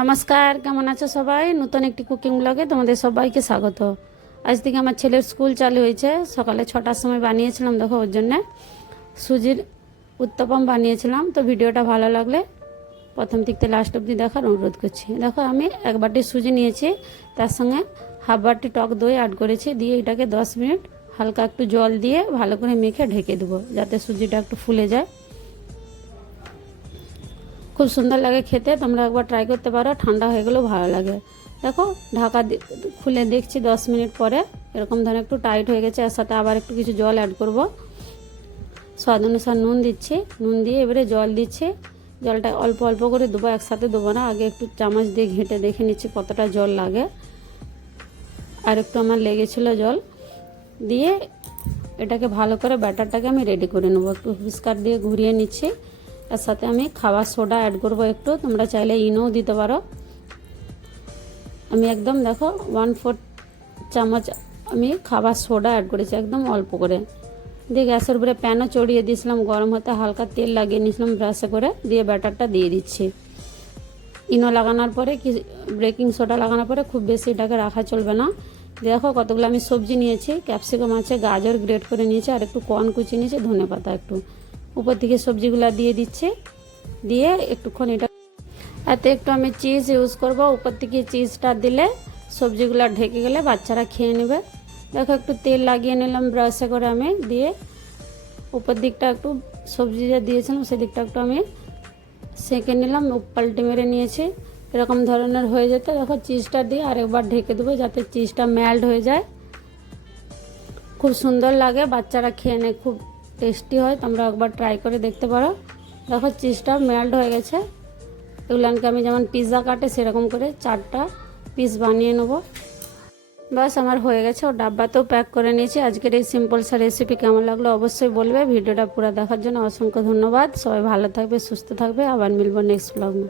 নমস্কার, কেমন আছো সবাই? নতুন একটি কুকিং ব্লগে তোমাদের সবাইকে স্বাগত। আজ থেকে আমার ছেলের স্কুল চালু হয়েছে। সকালে 6টার সময় বানিয়েছিলাম, দেখো ওর জন্যে সুজির উত্তপম বানিয়েছিলাম। তো ভিডিওটা ভালো লাগলে প্রথম থেকে লাস্ট অবধি দেখার অনুরোধ করছি। দেখো আমি 1 বাটি সুজি নিয়েছি, তার সঙ্গে হাফ বাটি টক দই অ্যাড করেছি, দিয়ে এটাকে 10 মিনিট হালকা একটু জল দিয়ে ভালো করে মেখে ঢেকে দেবো, যাতে সুজিটা একটু ফুলে যায়। খুব সুন্দর লাগে খেতে, তোমরা একবার ট্রাই করতে পারো। ঠান্ডা হয়ে গেলেও ভালো লাগে। দেখো ঢাকা খুলে দেখছি 10 মিনিট পরে এরকম ধরনের একটু টাইট হয়ে গেছে। এর সাথে আবার একটু কিছু জল অ্যাড করব। স্বাদ অনুসার নুন দিচ্ছি, নুন দিয়ে এবারে জল দিচ্ছি। জলটা অল্প অল্প করে দেবো, একসাথে দেবো না। আগে একটু চামচ দিয়ে ঘেঁটে দেখে নিচ্ছি কতটা জল লাগে। আর একটু আমার লেগেছিলো জল দিয়ে এটাকে ভালো করে ব্যাটারটাকে আমি রেডি করে নেবো। একটু হুইস্কার দিয়ে ঘুরিয়ে নিচ্ছি। এর সাথে আমি খাবার সোডা অ্যাড করবো একটু, তোমরা চাইলে ইনোও দিতে পারো। আমি একদম দেখো 1/4 চামচ আমি খাবার সোডা অ্যাড করেছি, একদম অল্প করে। দিয়ে গ্যাসের উপরে প্যানও চড়িয়ে দিয়েছিলাম, গরম হতে হালকা তেল লাগিয়ে নিয়েছিলাম ব্রাশে করে, দিয়ে ব্যাটারটা দিয়ে দিচ্ছি। ইনো লাগানোর পরে কি বেকিং সোডা লাগানোর পরে খুব বেশি এটাকে রাখা চলবে না। দেখো কতগুলো আমি সবজি নিয়েছি, ক্যাপসিকাম আছে, গাজর গ্রেট করে নিয়েছি, আর একটু কর্ন কুচি নিয়েছি, ধনেপাতা একটু। উপর থেকে সবজিগুলো দিয়ে দিচ্ছি, দিয়ে একটুক্ষণ এটা এতে একটু আমি চিজ ইউজ করব। উপর থেকে চিজটা দিলে সবজিগুলো ঢেকে গেলে বাচ্চারা খেয়ে নেবে। দেখো একটু তেল লাগিয়ে নিলাম ব্রাশে করে আমি, দিয়ে উপর দিকটা একটু সবজি যে দিয়েছিলাম সেদিকটা একটু আমি সেঁকে নিলাম, পাল্টে মেরে নিয়েছি। এরকম ধরনের হয়ে যেতে দেখো চিজটা দিয়ে আরেকবার ঢেকে দেবো, যাতে চিজটা মেল্ট হয়ে যায়। খুব সুন্দর লাগে, বাচ্চারা খেয়ে নেয়, খুব টেস্টি হয়। তোমরা একবার ট্রাই করে দেখতে পারো। দেখো চিজটা মেল্ট হয়ে গেছে। এগুলোকে আমি যেমন পিৎজা কাটে সেরকম করে 4টা পিস বানিয়ে নেবো। বাস আমার হয়ে গেছে। ও ডাব্বাতেও প্যাক করে নিয়েছি। আজকের এই সিম্পল রেসিপি কেমন লাগলো অবশ্যই বলবে। ভিডিওটা পুরো দেখার জন্য অসংখ্য ধন্যবাদ। সবাই ভালো থাকবে, সুস্থ থাকবে। আবার মিলবো নেক্সট ব্লগে।